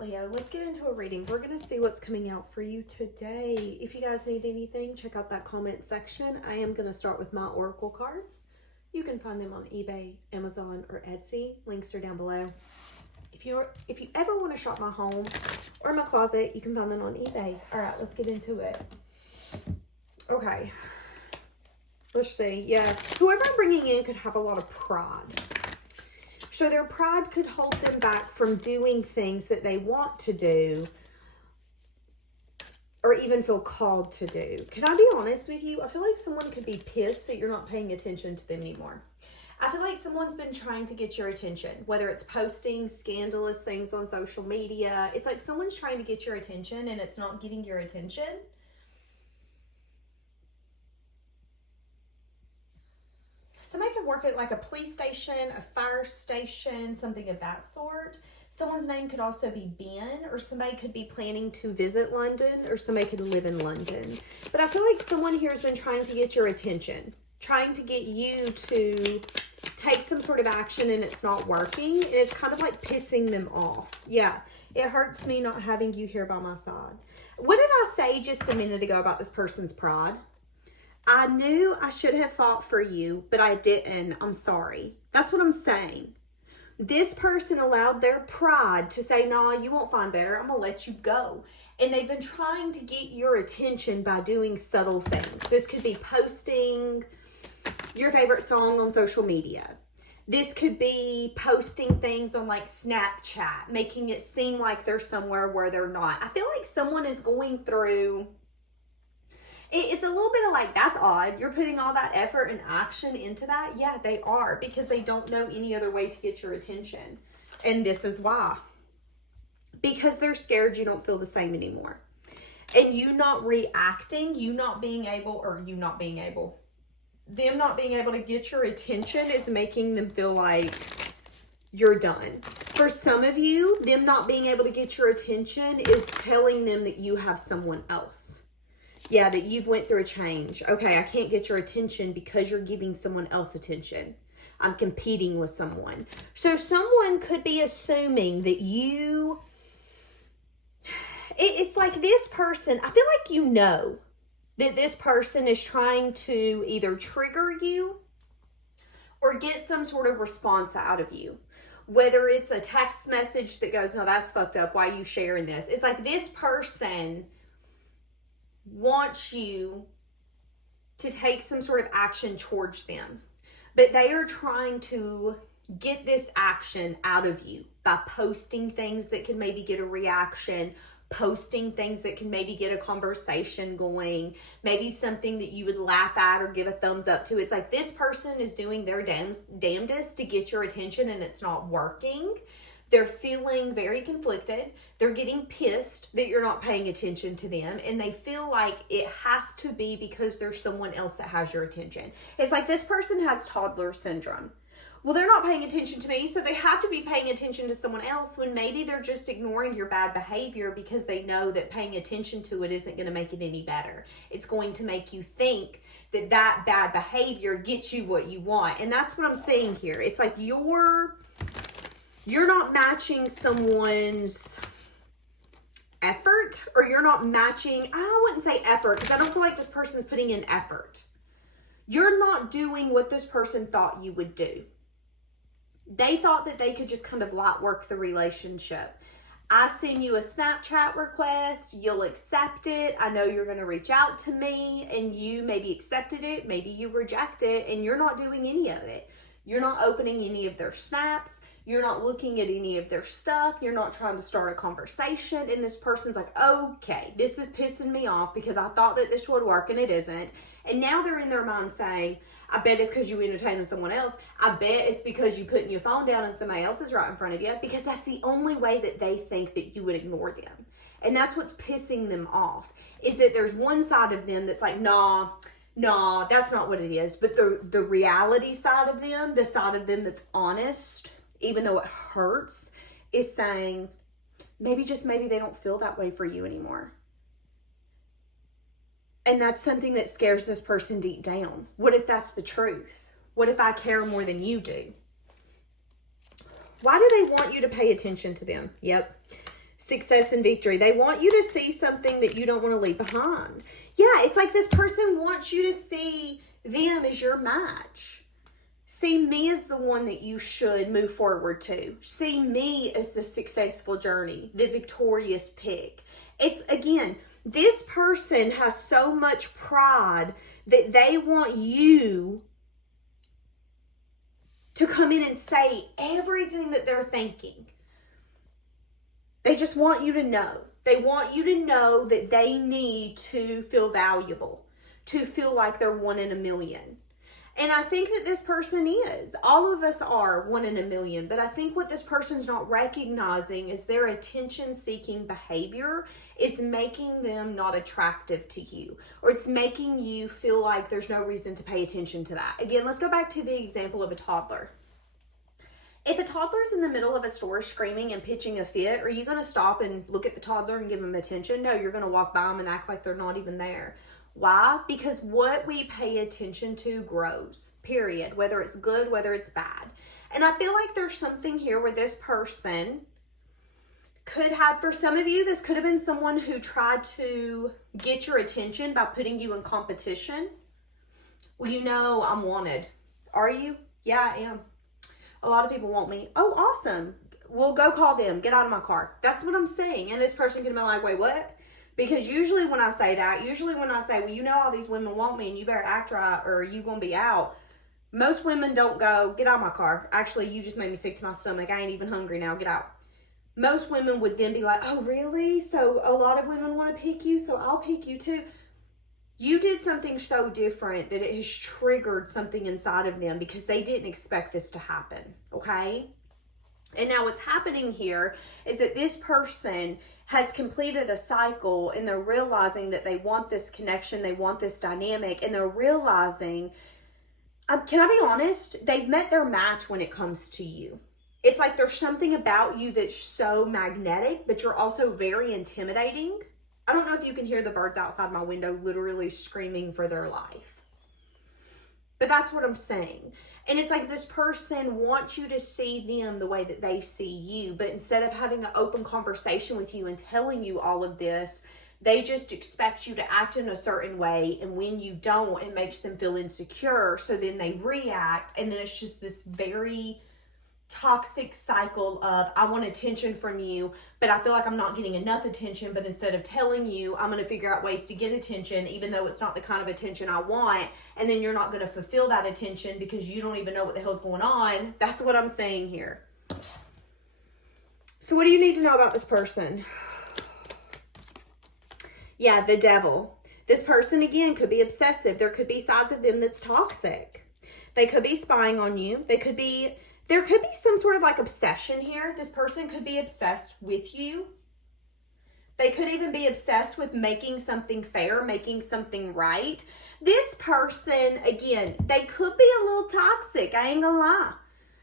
Leo, let's get into a reading. We're going to see what's coming out for you today. If you guys need anything, check out that comment section. I am going to start with my oracle cards. You can find them on eBay, Amazon, or Etsy. Links are down below. If you ever want to shop my home or my closet, you can find them on eBay. All right, let's get into it. Okay. Let's see. Yeah, whoever I'm bringing in could have a lot of pride. So their pride could hold them back from doing things that they want to do or even feel called to do. Can I be honest with you? I feel like someone could be pissed that you're not paying attention to them anymore. I feel like someone's been trying to get your attention, whether it's posting scandalous things on social media. It's like someone's trying to get your attention and it's not getting your attention. Somebody could work at like a police station, a fire station, something of that sort. Someone's name could also be Ben, or somebody could be planning to visit London, or somebody could live in London. But I feel like someone here has been trying to get your attention, trying to get you to take some sort of action, and it's not working. And it's kind of like pissing them off. Yeah, it hurts me not having you here by my side. What did I say just a minute ago about this person's pride? I knew I should have fought for you, but I didn't. I'm sorry. That's what I'm saying. This person allowed their pride to say, nah, you won't find better. I'm going to let you go. And they've been trying to get your attention by doing subtle things. This could be posting your favorite song on social media. This could be posting things on like Snapchat, making it seem like they're somewhere where they're not. I feel like someone is going through... It's a little bit of like, that's odd. You're putting all that effort and action into that. Yeah, they are, because they don't know any other way to get your attention. And this is why. Because they're scared you don't feel the same anymore. And you not reacting, them not being able to get your attention is making them feel like you're done. For some of you, them not being able to get your attention is telling them that you have someone else. Yeah, that you've went through a change. Okay, I can't get your attention because you're giving someone else attention. I'm competing with someone. So someone could be assuming that you... It's like this person, I feel like you know that this person is trying to either trigger you or get some sort of response out of you. Whether it's a text message that goes, no, that's fucked up. Why are you sharing this? It's like this person wants you to take some sort of action towards them, but they are trying to get this action out of you by posting things that can maybe get a reaction, posting things that can maybe get a conversation going, maybe something that you would laugh at or give a thumbs up to. It's like this person is doing their damnedest to get your attention and it's not working. They're feeling very conflicted. They're getting pissed that you're not paying attention to them. And they feel like it has to be because there's someone else that has your attention. It's like this person has toddler syndrome. Well, they're not paying attention to me, so they have to be paying attention to someone else when maybe they're just ignoring your bad behavior because they know that paying attention to it isn't going to make it any better. It's going to make you think that that bad behavior gets you what you want. And that's what I'm saying here. It's like you're not matching someone's effort, or you're not matching, I wouldn't say effort, because I don't feel like this person is putting in effort. You're not doing what this person thought you would do. They thought that they could just kind of light work the relationship. I send you a Snapchat request, you'll accept it. I know you're going to reach out to me, and you maybe accepted it, maybe you reject it, and you're not doing any of it. You're not opening any of their snaps. You're not looking at any of their stuff. You're not trying to start a conversation. And this person's like, okay, this is pissing me off because I thought that this would work and it isn't. And now they're in their mind saying, I bet it's because you entertaining someone else. I bet it's because you putting your phone down and somebody else is right in front of you, because that's the only way that they think that you would ignore them. And that's what's pissing them off, is that there's one side of them that's like, nah, that's not what it is. But the reality side of them, the side of them that's honest, even though it hurts, is saying, maybe they don't feel that way for you anymore. And that's something that scares this person deep down. What if that's the truth? What if I care more than you do? Why do they want you to pay attention to them? Yep. success and victory. They want you to see something that you don't want to leave behind. Yeah, it's like this person wants you to see them as your match. See me as the one that you should move forward to. See me as the successful journey, the victorious pick. It's, again, this person has so much pride that they want you to come in and say everything that they're thinking. They just want you to know. They want you to know that they need to feel valuable, to feel like they're one in a million. And I think that this person is. All of us are one in a million. But I think what this person's not recognizing is their attention-seeking behavior is making them not attractive to you. Or it's making you feel like there's no reason to pay attention to that. Again, let's go back to the example of a toddler. If a toddler's in the middle of a store screaming and pitching a fit, are you going to stop and look at the toddler and give them attention? No, you're going to walk by them and act like they're not even there. Why? Because what we pay attention to grows, period. Whether it's good, whether it's bad. And I feel like there's something here where this person could have, for some of you, this could have been someone who tried to get your attention by putting you in competition. Well, you know I'm wanted. Are you? Yeah, I am. A lot of people want me. Oh, awesome. Well, go call them. Get out of my car. That's what I'm saying. And this person can be like, wait, what? Because usually when I say, well, you know all these women want me and you better act right or you going to be out. Most women don't go, get out of my car. Actually, you just made me sick to my stomach. I ain't even hungry now. Get out. Most women would then be like, oh, really? So a lot of women want to pick you, so I'll pick you too. You did something so different that it has triggered something inside of them because they didn't expect this to happen, okay? And now what's happening here is that this person has completed a cycle and they're realizing that they want this connection, they want this dynamic, and they're realizing, can I be honest? They've met their match when it comes to you. It's like there's something about you that's so magnetic, but you're also very intimidating. I don't know if you can hear the birds outside my window literally screaming for their life. But that's what I'm saying. And it's like this person wants you to see them the way that they see you. But instead of having an open conversation with you and telling you all of this, they just expect you to act in a certain way. And when you don't, it makes them feel insecure. So then they react. And then it's just this very toxic cycle of, I want attention from you, but I feel like I'm not getting enough attention. But instead of telling you, I'm going to figure out ways to get attention, even though it's not the kind of attention I want. And then you're not going to fulfill that attention because you don't even know what the hell's going on. That's what I'm saying here. So what do you need to know about this person? Yeah, the devil. This person, again, could be obsessive. There could be sides of them that's toxic. They could be spying on you. There could be some sort of like obsession here. This person could be obsessed with you. They could even be obsessed with making something fair, making something right. This person, again, they could be a little toxic. I ain't gonna lie.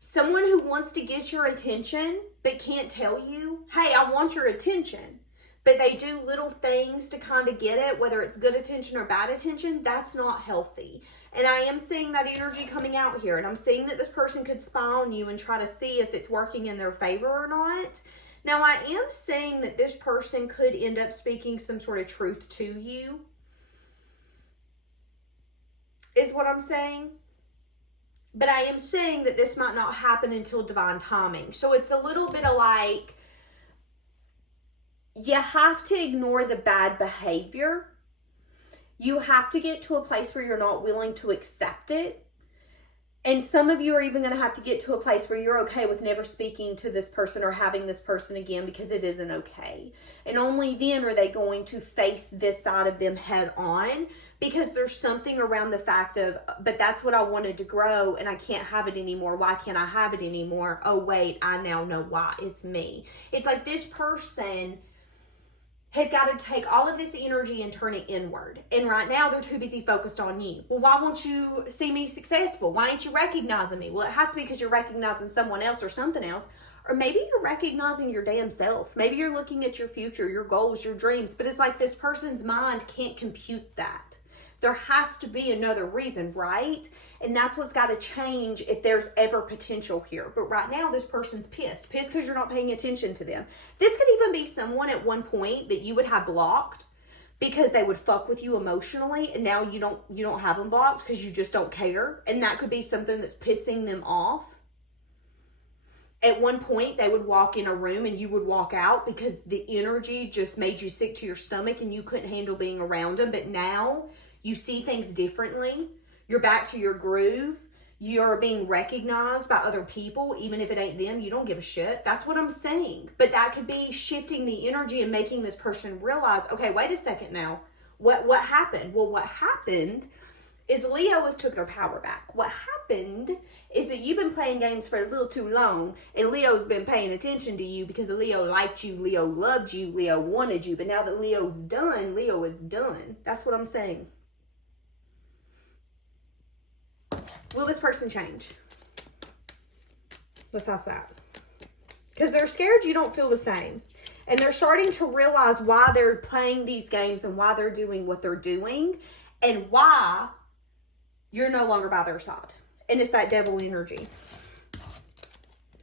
Someone who wants to get your attention, but can't tell you, hey, I want your attention. But they do little things to kind of get it, whether it's good attention or bad attention. That's not healthy. And I am seeing that energy coming out here. And I'm seeing that this person could spy on you and try to see if it's working in their favor or not. Now, I am saying that this person could end up speaking some sort of truth to you. Is what I'm saying. But I am saying that this might not happen until divine timing. So it's a little bit of like, you have to ignore the bad behavior. You have to get to a place where you're not willing to accept it. And some of you are even going to have to get to a place where you're okay with never speaking to this person or having this person again because it isn't okay. And only then are they going to face this side of them head on, because there's something around the fact of, but that's what I wanted to grow and I can't have it anymore. Why can't I have it anymore? Oh, wait, I now know why. It's me. It's like this person has got to take all of this energy and turn it inward. And right now, they're too busy focused on you. Well, why won't you see me successful? Why ain't you recognizing me? Well, it has to be because you're recognizing someone else or something else. Or maybe you're recognizing your damn self. Maybe you're looking at your future, your goals, your dreams. But it's like this person's mind can't compute that. There has to be another reason, right? And that's what's got to change if there's ever potential here. But right now, this person's pissed. Pissed because you're not paying attention to them. This could even be someone at one point that you would have blocked because they would fuck with you emotionally, and now you don't have them blocked because you just don't care. And that could be something that's pissing them off. At one point, they would walk in a room and you would walk out because the energy just made you sick to your stomach and you couldn't handle being around them. But now you see things differently. You're back to your groove. You're being recognized by other people, even if it ain't them. You don't give a shit. That's what I'm saying. But that could be shifting the energy and making this person realize, okay, wait a second now. What happened? Well, what happened is Leo has took their power back. What happened is that you've been playing games for a little too long, and Leo's been paying attention to you because Leo liked you, Leo loved you, Leo wanted you. But now that Leo's done, Leo is done. That's what I'm saying. Will this person change? Let's ask that. Because they're scared you don't feel the same. And they're starting to realize why they're playing these games and why they're doing what they're doing and why you're no longer by their side. And it's that devil energy.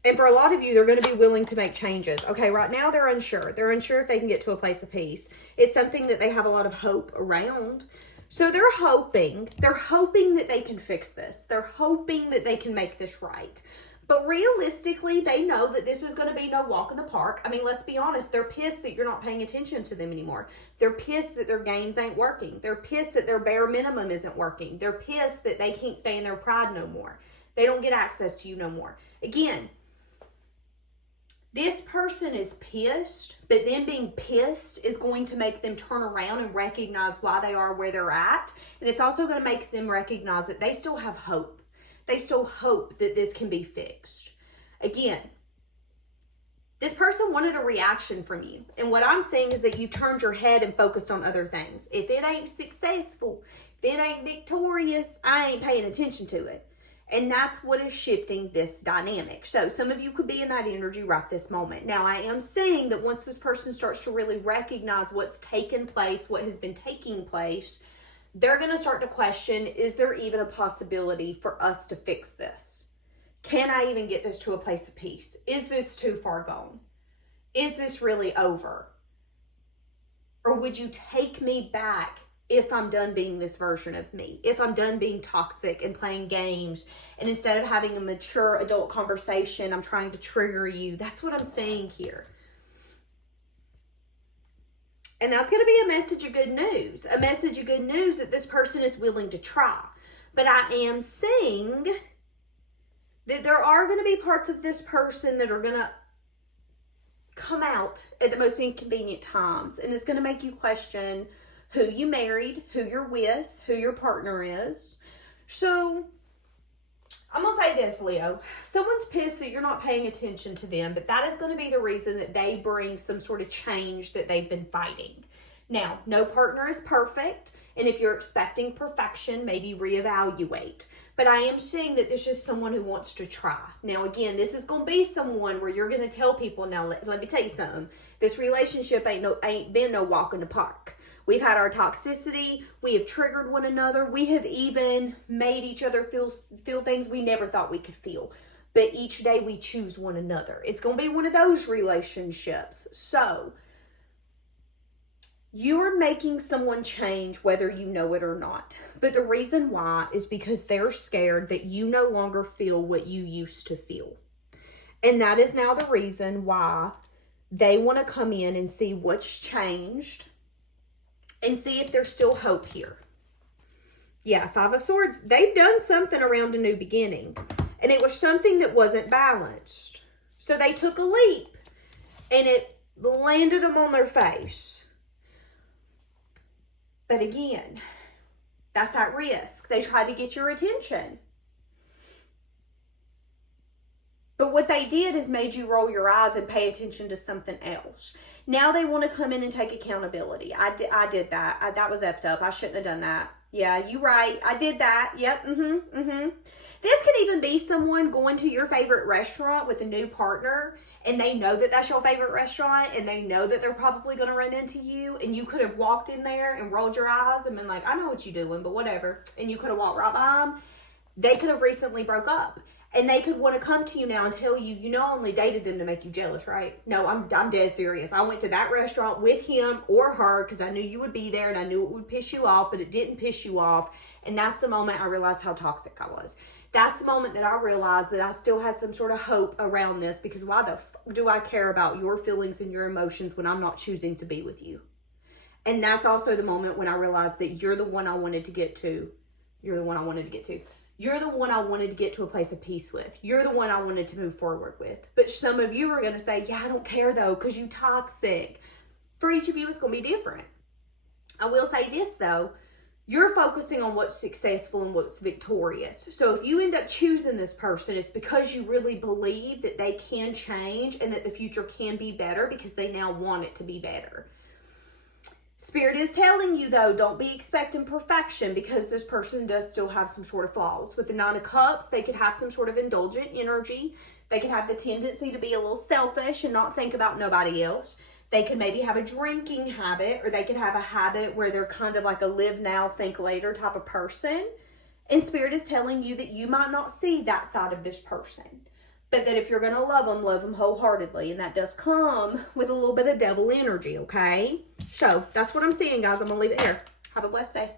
And for a lot of you, they're going to be willing to make changes. Okay, right now they're unsure. They're unsure if they can get to a place of peace. It's something that they have a lot of hope around. So they're hoping that they can fix this. They're hoping that they can make this right. But realistically, they know that this is going to be no walk in the park. I mean, let's be honest. They're pissed that you're not paying attention to them anymore. They're pissed that their games ain't working. They're pissed that their bare minimum isn't working. They're pissed that they can't stay in their pride no more. They don't get access to you no more. Again, this person is pissed, but them being pissed is going to make them turn around and recognize why they are where they're at. And it's also going to make them recognize that they still have hope. They still hope that this can be fixed. Again, this person wanted a reaction from you. And what I'm saying is that you turned your head and focused on other things. If it ain't successful, if it ain't victorious, I ain't paying attention to it. And that's what is shifting this dynamic. So some of you could be in that energy right this moment. Now, I am saying that once this person starts to really recognize what's taken place, what has been taking place, they're going to start to question, is there even a possibility for us to fix this? Can I even get this to a place of peace? Is this too far gone? Is this really over? Or would you take me back if I'm done being this version of me? If I'm done being toxic and playing games, and instead of having a mature adult conversation, I'm trying to trigger you? That's what I'm saying here. And that's going to be a message of good news. A message of good news that this person is willing to try. But I am saying that there are going to be parts of this person that are going to come out at the most inconvenient times. And it's going to make you question who you married, who you're with, who your partner is. So I'm going to say this, Leo. Someone's pissed that you're not paying attention to them, but that is going to be the reason that they bring some sort of change that they've been fighting. Now, no partner is perfect, and if you're expecting perfection, maybe reevaluate. But I am saying that this is someone who wants to try. Now, again, this is going to be someone where you're going to tell people, now, let me tell you something. This relationship ain't been no walk in the park. We've had our toxicity. We have triggered one another. We have even made each other feel things we never thought we could feel. But each day we choose one another. It's going to be one of those relationships. So you're making someone change whether you know it or not. But the reason why is because they're scared that you no longer feel what you used to feel. And that is now the reason why they want to come in and see what's changed and see if there's still hope here. Yeah, Five of Swords. They've done something around a new beginning. And it was something that wasn't balanced. So they took a leap. And it landed them on their face. But again, that's that risk. They tried to get your attention. But what they did is made you roll your eyes and pay attention to something else. Now they want to come in and take accountability. I did that. That was effed up. I shouldn't have done that. Yeah, you right. I did that. Yep. This could even be someone going to your favorite restaurant with a new partner and they know that that's your favorite restaurant, and they know that they're probably going to run into you, and you could have walked in there and rolled your eyes and been like, I know what you're doing, but whatever, and you could have walked right by them, they could have recently broke up. And they could want to come to you now and tell you, you know, I only dated them to make you jealous, right? No, I'm dead serious. I went to that restaurant with him or her because I knew you would be there and I knew it would piss you off, but it didn't piss you off. And that's the moment I realized how toxic I was. That's the moment that I realized that I still had some sort of hope around this, because why the fuck do I care about your feelings and your emotions when I'm not choosing to be with you? And that's also the moment when I realized that you're the one I wanted to get to. You're the one I wanted to get to. You're the one I wanted to get to a place of peace with. You're the one I wanted to move forward with. But some of you are going to say, yeah, I don't care though, because you toxic. For each of you, it's going to be different. I will say this though, you're focusing on what's successful and what's victorious. So if you end up choosing this person, it's because you really believe that they can change and that the future can be better because they now want it to be better. Spirit is telling you, though, don't be expecting perfection, because this person does still have some sort of flaws. With the Nine of Cups, they could have some sort of indulgent energy. They could have the tendency to be a little selfish and not think about nobody else. They could maybe have a drinking habit, or they could have a habit where they're kind of like a live now, think later type of person. And Spirit is telling you that you might not see that side of this person, but that if you're going to love them wholeheartedly. And that does come with a little bit of devil energy, okay? So that's what I'm seeing, guys. I'm going to leave it here. Have a blessed day.